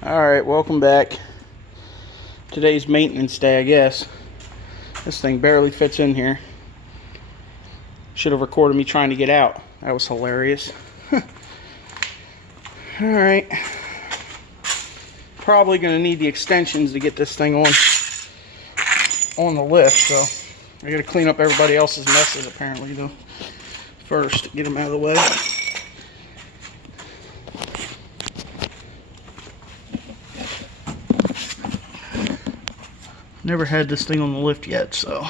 Alright, welcome back. Today's maintenance day, I guess. This thing barely fits in here. Should have recorded me trying to get out. That was hilarious. Alright. Probably going to need the extensions to get this thing on the lift, so I got to clean up everybody else's messes apparently though. First, get them out of the way. Never had this thing on the lift yet, so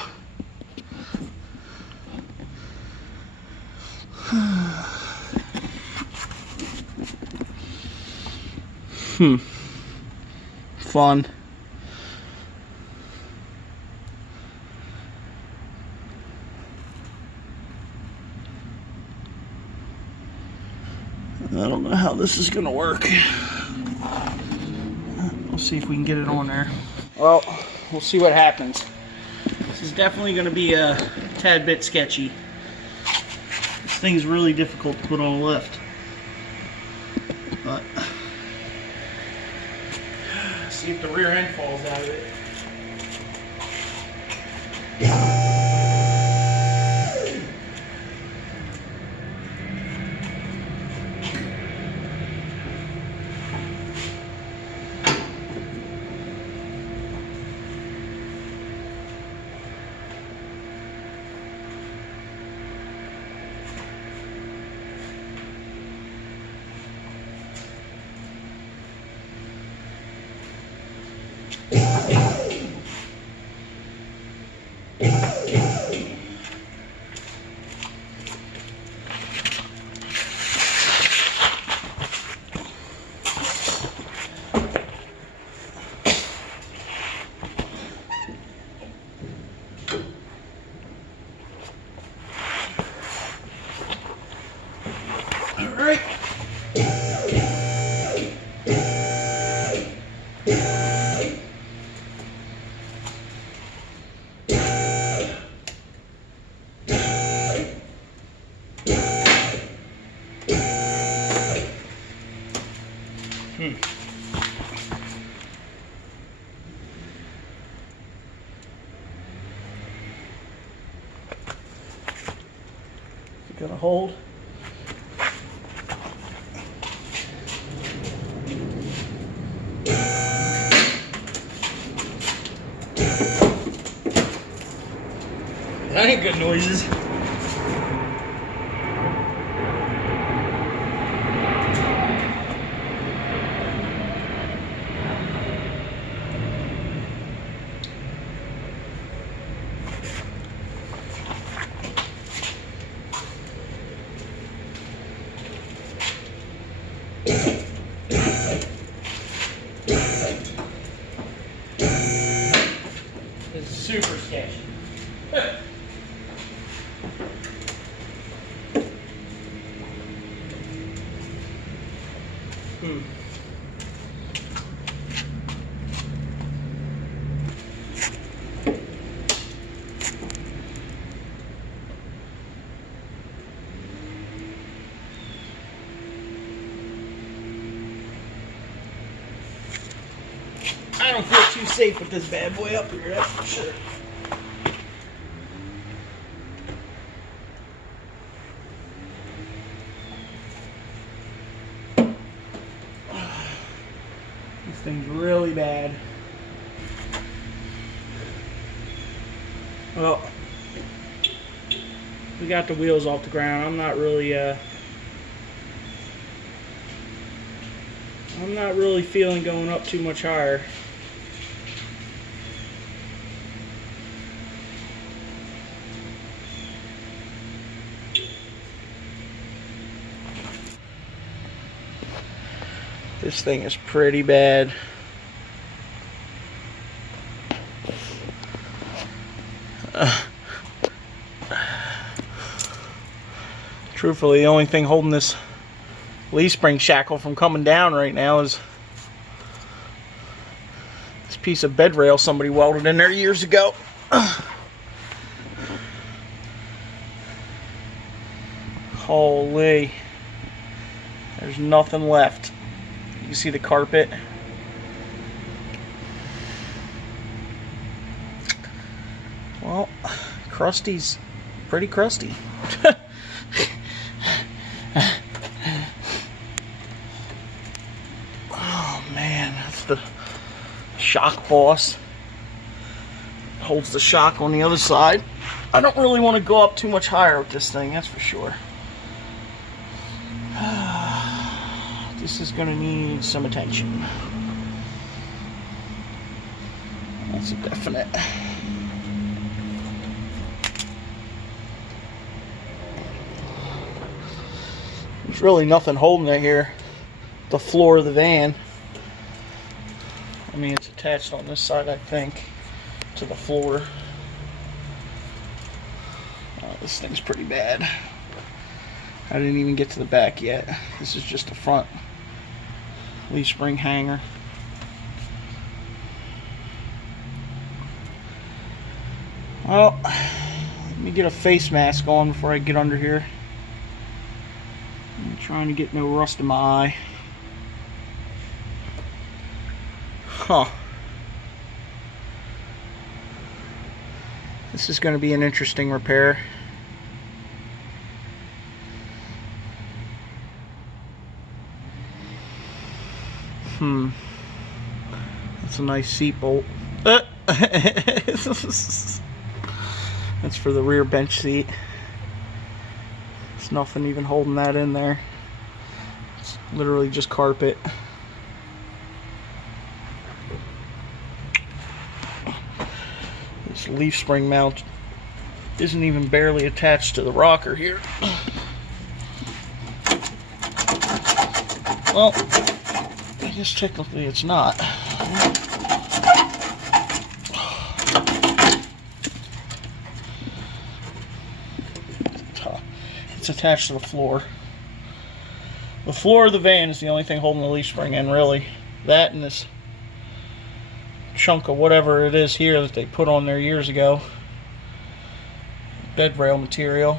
fun. I don't know how this is gonna work. We'll see if we can get it on there. Well, we'll see what happens. This is definitely going to be a tad bit sketchy. This thing's really difficult to put on a lift. But see if the rear end falls out of it. Alright. Gonna hold. That ain't good noises. This is super sketchy. I don't feel too safe with this bad boy up here, that's for sure. This thing's really bad. Well, we got the wheels off the ground. I'm not really feeling going up too much higher. This thing is pretty bad. Truthfully, the only thing holding this leaf spring shackle from coming down right now is this piece of bed rail somebody welded in there years ago. Holy, there's nothing left. You see the carpet? Well, Krusty's pretty crusty. Oh man, that's the shock boss. Holds the shock on the other side. I don't really want to go up too much higher with this thing, that's for sure. This is going to need some attention. That's a definite. There's really nothing holding it here. The floor of the van. I mean, it's attached on this side, I think, to the floor. Oh, this thing's pretty bad. I didn't even get to the back yet. This is just the front leaf spring hanger. Well, let me get a face mask on before I get under here. I'm trying to get no rust in my eye. Huh. This is going to be an interesting repair. That's a nice seat bolt. That's for the rear bench seat. There's nothing even holding that in there. It's literally just carpet. This leaf spring mount isn't even barely attached to the rocker here. Well, I guess technically it's not. It's attached to the floor. The floor of the van is the only thing holding the leaf spring in, really. That and this chunk of whatever it is here that they put on there years ago. Bed rail material.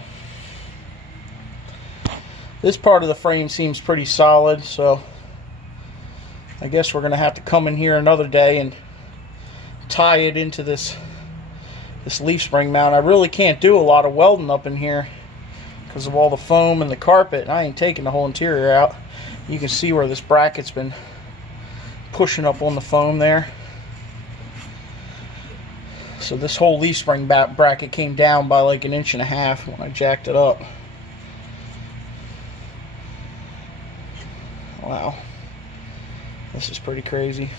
This part of the frame seems pretty solid, so I guess we're going to have to come in here another day and tie it into this leaf spring mount. I really can't do a lot of welding up in here because of all the foam and the carpet. I ain't taking the whole interior out. You can see where this bracket's been pushing up on the foam there. So this whole leaf spring bracket came down by like 1.5 inches when I jacked it up. Wow. This is pretty crazy.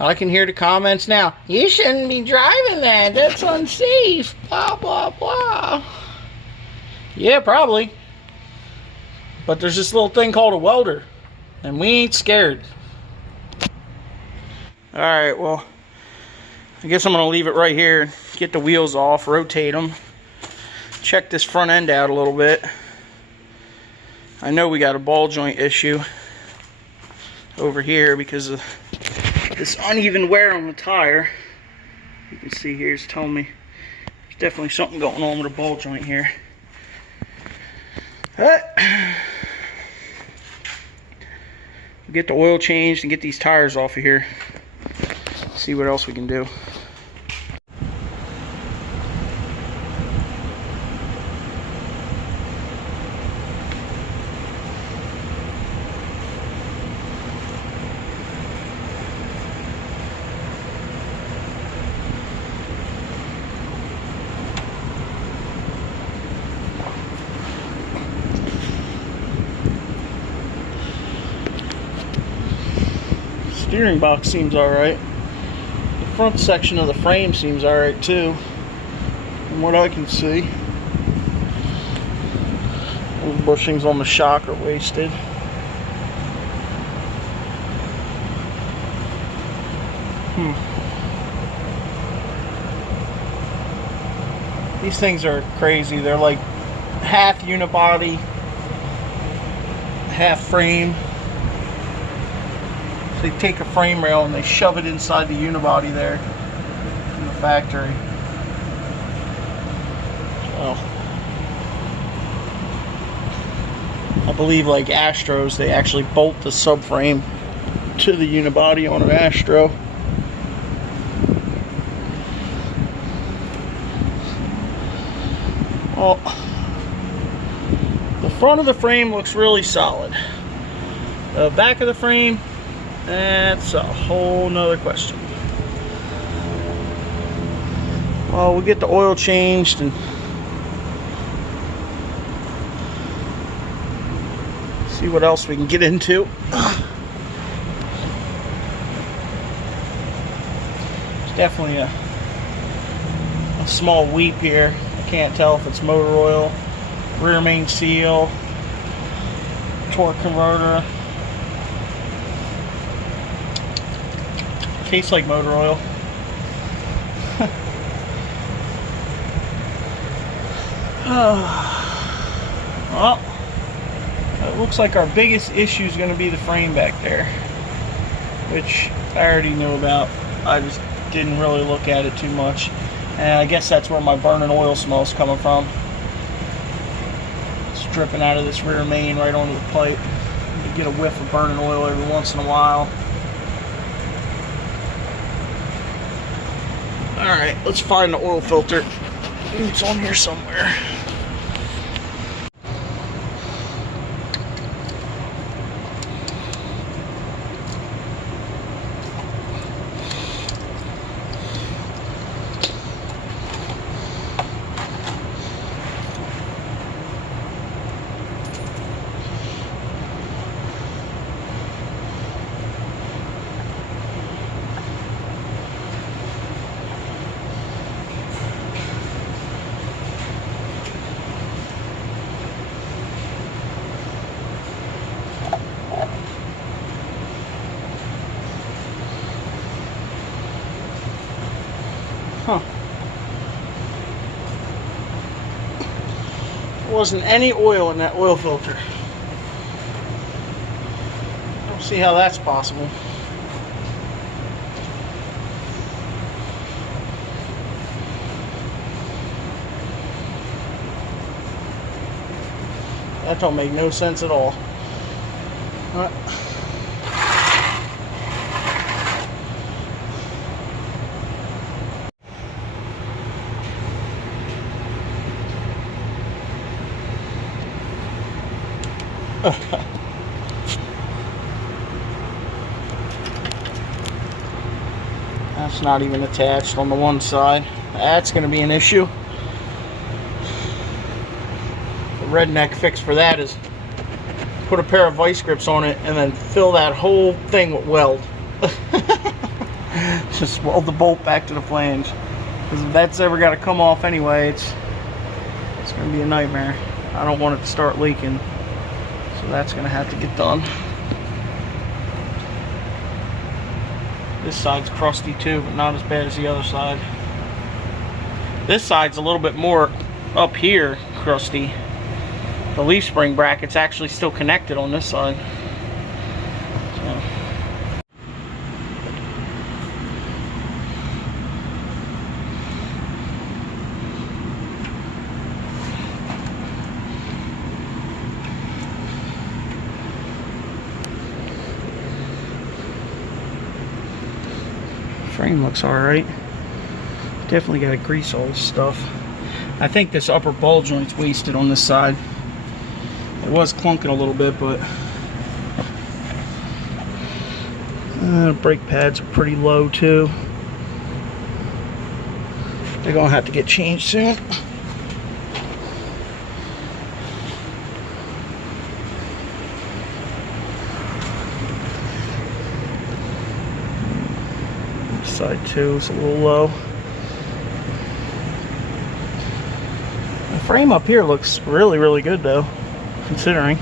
I can hear the comments now. You shouldn't be driving that. That's unsafe. Blah, blah, blah. Yeah, probably. But there's this little thing called a welder. And we ain't scared. Alright, well, I guess I'm going to leave it right here. Get the wheels off, rotate them. Check this front end out a little bit. I know we got a ball joint issue over here because of this uneven wear on the tire. You can see here it's telling me there's definitely something going on with the ball joint here. Get the oil changed and get these tires off of here. See what else we can do. Steering box seems alright. The front section of the frame seems alright too, from what I can see. Those bushings on the shock are wasted. These things are crazy. They're like half unibody, half frame. They take a frame rail and they shove it inside the unibody there in the factory. So, I believe like Astros, they actually bolt the subframe to the unibody on an Astro. Well, the front of the frame looks really solid. The back of the frame, that's a whole nother question. Well, we'll get the oil changed and see what else we can get into. There's definitely a small weep here. I can't tell if it's motor oil, rear main seal, torque converter. Tastes like motor oil. Well, it looks like our biggest issue is going to be the frame back there, which I already knew about. I just didn't really look at it too much, and I guess that's where my burning oil smell is coming from. It's dripping out of this rear main right onto the pipe. You get a whiff of burning oil every once in a while. Alright, let's find the oil filter. It's on here somewhere. Huh. There wasn't any oil in that oil filter. I don't see how that's possible. That don't make no sense at all. That's not even attached on the one side. That's going to be an issue. The redneck fix for that is put a pair of vice grips on it and then fill that whole thing with weld. Just weld the bolt back to the flange. Because if that's ever got to come off anyway, it's going to be a nightmare. I don't want it to start leaking. So that's going to have to get done. This side's crusty too, but not as bad as the other side. This side's a little bit more up here crusty. The leaf spring bracket's actually still connected on this side. So. Frame looks alright. Definitely got to grease all this stuff. I think this upper ball joint's wasted on this side. It was clunking a little bit, but brake pads are pretty low too. They're gonna have to get changed soon. Side too is a little low. The frame up here looks really, really good though, considering.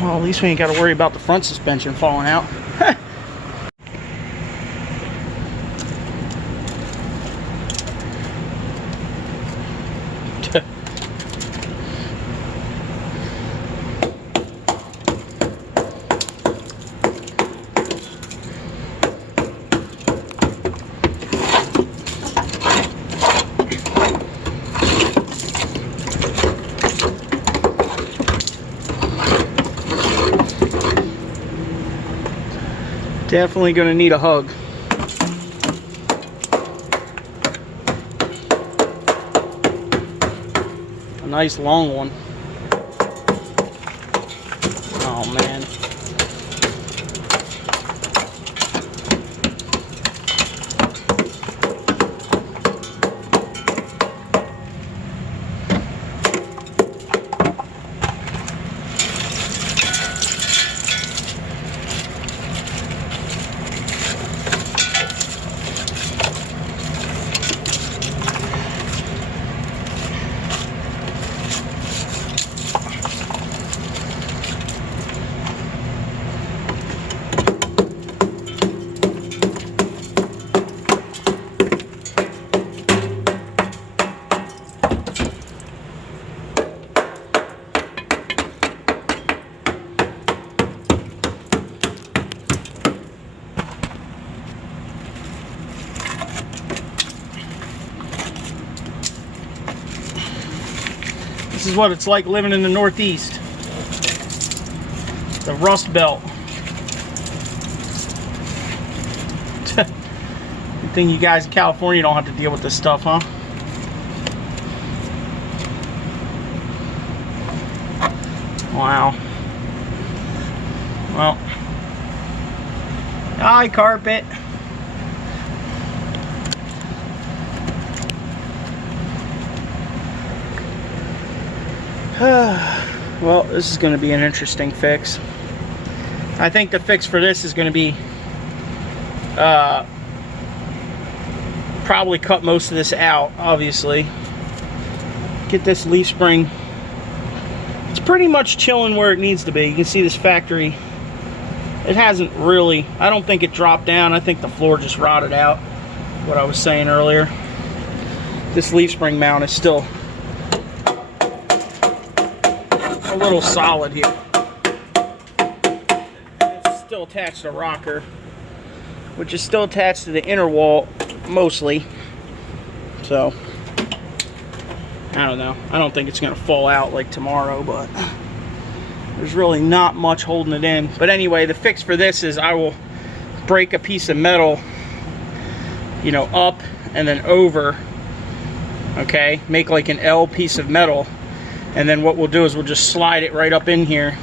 Well, at least we ain't got to worry about the front suspension falling out. Definitely going to need a hug. A nice long one. Oh man. This is what it's like living in the Northeast. The Rust Belt. Good thing you guys in California don't have to deal with this stuff, huh? Wow. Well. Hi, carpet. Well, this is going to be an interesting fix. I think the fix for this is going to be probably cut most of this out, obviously. Get this leaf spring. It's pretty much chilling where it needs to be. You can see this factory. It hasn't really, I don't think it dropped down. I think the floor just rotted out. What I was saying earlier. This leaf spring mount is still a little solid here. It's still attached to a rocker, which is still attached to the inner wall mostly. So I don't know. I don't think it's gonna fall out like tomorrow, but there's really not much holding it in. But anyway, the fix for this is I will break a piece of metal, you know, up and then over. Okay, make like an L piece of metal. And then what we'll do is we'll just slide it right up in here.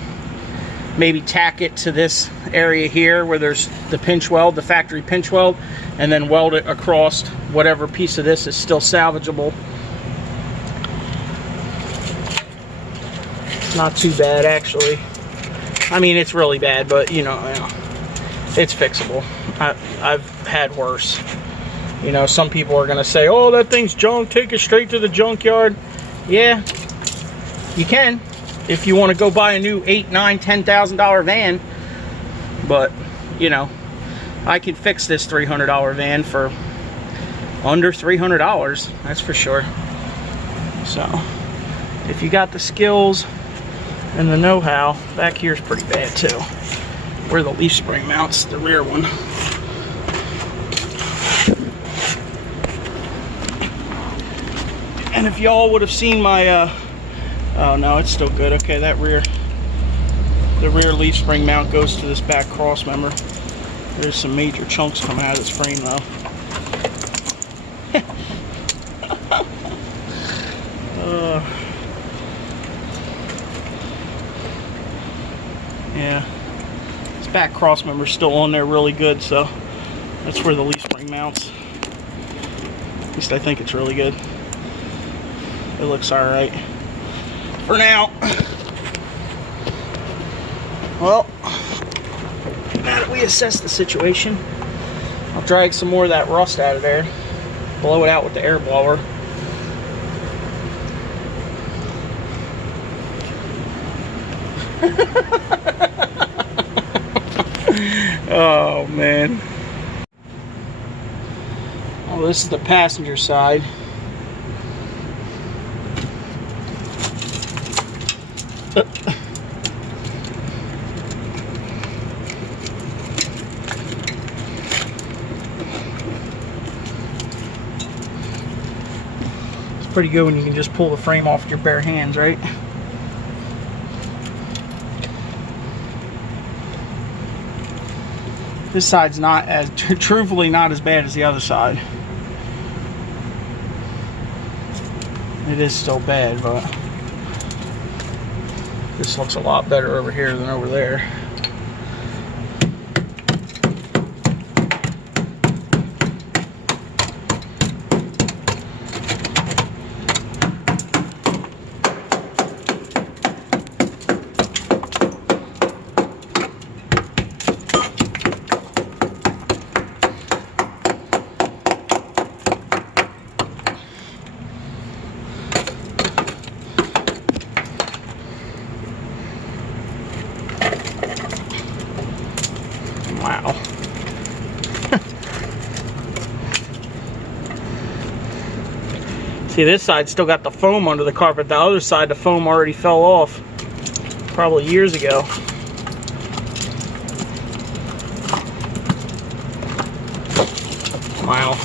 Maybe tack it to this area here where there's the pinch weld, the factory pinch weld, and then weld it across whatever piece of this is still salvageable. It's not too bad, actually. I mean, it's really bad, but you know it's fixable. I've had worse. You know, some people are gonna say, oh, that thing's junk, take it straight to the junkyard. Yeah. You can, if you want to go buy a new $8,000, $9,000, $10,000 van. But, you know, I can fix this $300 van for under $300, that's for sure. So, if you got the skills and the know-how, back here is pretty bad too. Where the leaf spring mounts, the rear one. And if y'all would have seen my oh no, it's still good. Okay, the rear leaf spring mount goes to this back cross member. There's some major chunks coming out of this frame though. Yeah, this back cross member is still on there really good, so that's where the leaf spring mounts. At least I think it's really good. It looks alright for now. Well, now that we assess the situation, I'll drag some more of that rust out of there, blow it out with the air blower. Oh man. Oh, this is the passenger side. It's pretty good when you can just pull the frame off with your bare hands, right? This side's not as, truthfully, not as bad as the other side. It is still bad, but This looks a lot better over here than over there. Wow. See, this side still got the foam under the carpet. The other side, the foam already fell off probably years ago. Wow.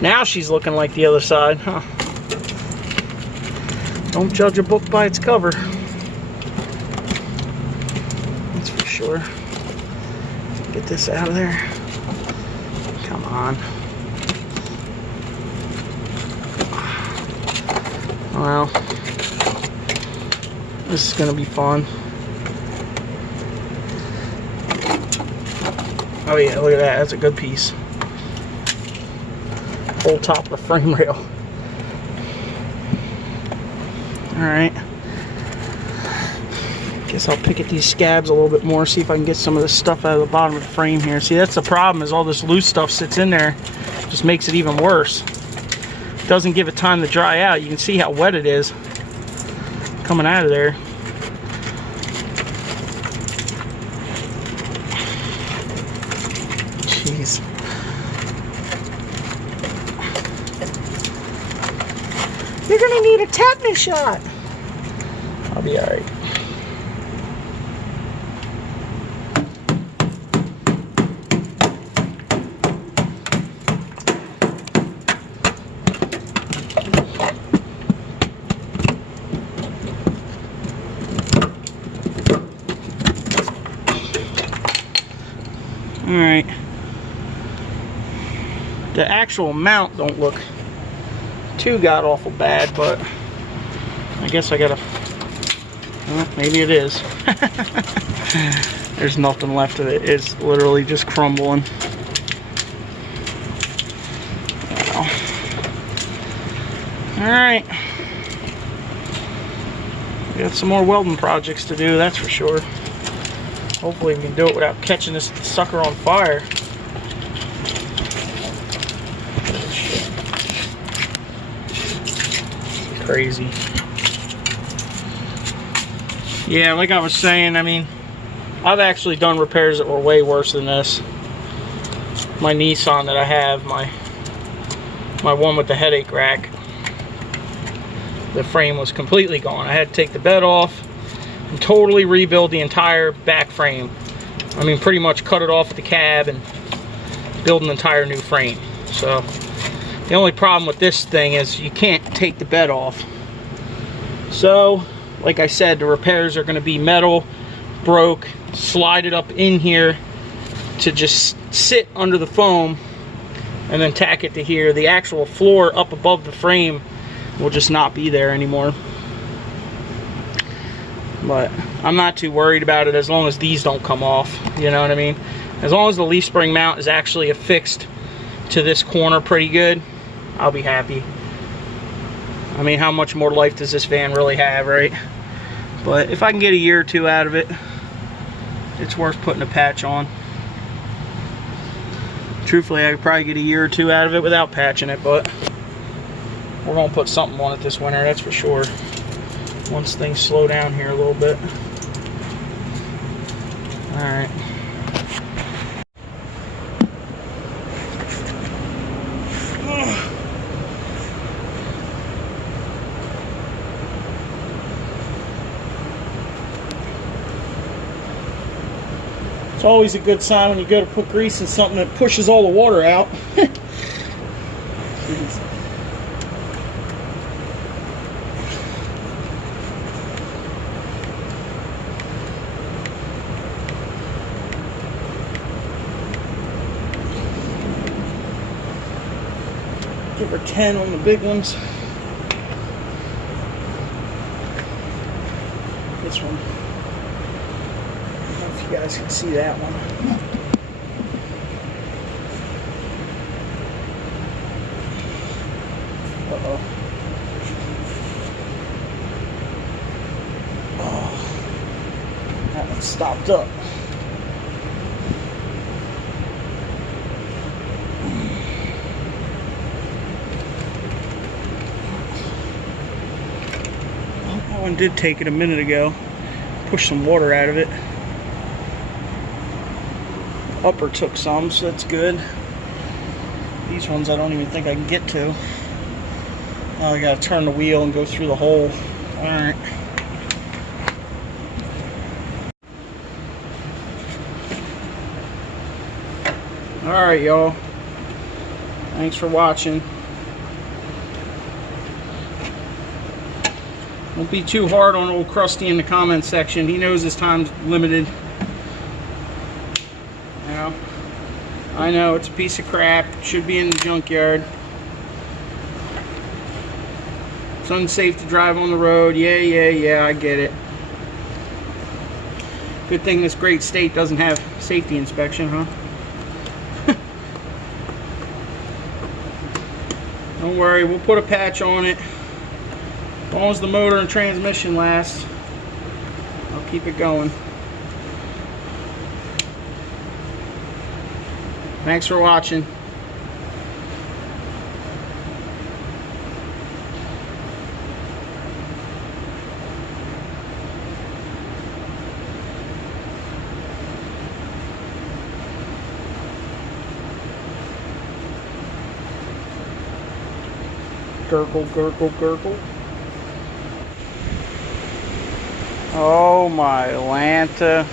Now she's looking like the other side, huh? Don't judge a book by its cover. That's for sure. Get this out of there. Come on. Well, this is gonna be fun. Oh yeah, look at that. That's a good piece. Whole top of the frame rail. Alright. Guess I'll pick at these scabs a little bit more, see if I can get some of this stuff out of the bottom of the frame here. See, that's the problem, is all this loose stuff sits in there. Just makes it even worse. Doesn't give it time to dry out. You can see how wet it is coming out of there. Jeez. You're gonna need a tetanus shot. I'll be alright. Alright. The actual mount don't look too god-awful bad, but I guess I gotta... Well, maybe it is. There's nothing left of it. It's literally just crumbling. Wow. Alright. We got some more welding projects to do, that's for sure. Hopefully we can do it without catching this sucker on fire. Crazy. Yeah, like I was saying, I mean, I've actually done repairs that were way worse than this. My Nissan that I have, my one with the headache rack, the frame was completely gone. I had to take the bed off and totally rebuild the entire back frame. I mean, pretty much cut it off at the cab and build an entire new frame. So the only problem with this thing is you can't take the bed off. So like I said, the repairs are going to be metal, broke, slide it up in here to just sit under the foam, and then tack it to here. The actual floor up above the frame will just not be there anymore. But I'm not too worried about it as long as these don't come off, you know what I mean? As long as the leaf spring mount is actually affixed to this corner pretty good, I'll be happy. I mean, how much more life does this van really have, right? But if I can get a year or two out of it, it's worth putting a patch on. Truthfully, I could probably get a year or two out of it without patching it, but we're gonna put something on it this winter, that's for sure. Once things slow down here a little bit. Alright. It's always a good sign when you go to put grease in something that pushes all the water out. Give her 10 on the big ones. this one. I don't know if you guys can see that one. Uh-oh. Oh, that one stopped up. That one did take it a minute ago. Pushed some water out of it. Upper took some, so that's good. These ones I don't even think I can get to. Now I gotta turn the wheel and go through the hole. Alright. Alright, y'all. Thanks for watching. Don't be too hard on old Krusty in the comments section. He knows his time's limited. You know, I know it's a piece of crap. Should be in the junkyard. It's unsafe to drive on the road. Yeah, I get it. Good thing this great state doesn't have safety inspection, huh? Don't worry, we'll put a patch on it. As long as the motor and transmission last, I'll keep it going. Thanks for watching. Gurgle, gurgle, gurgle. Oh my Lanta.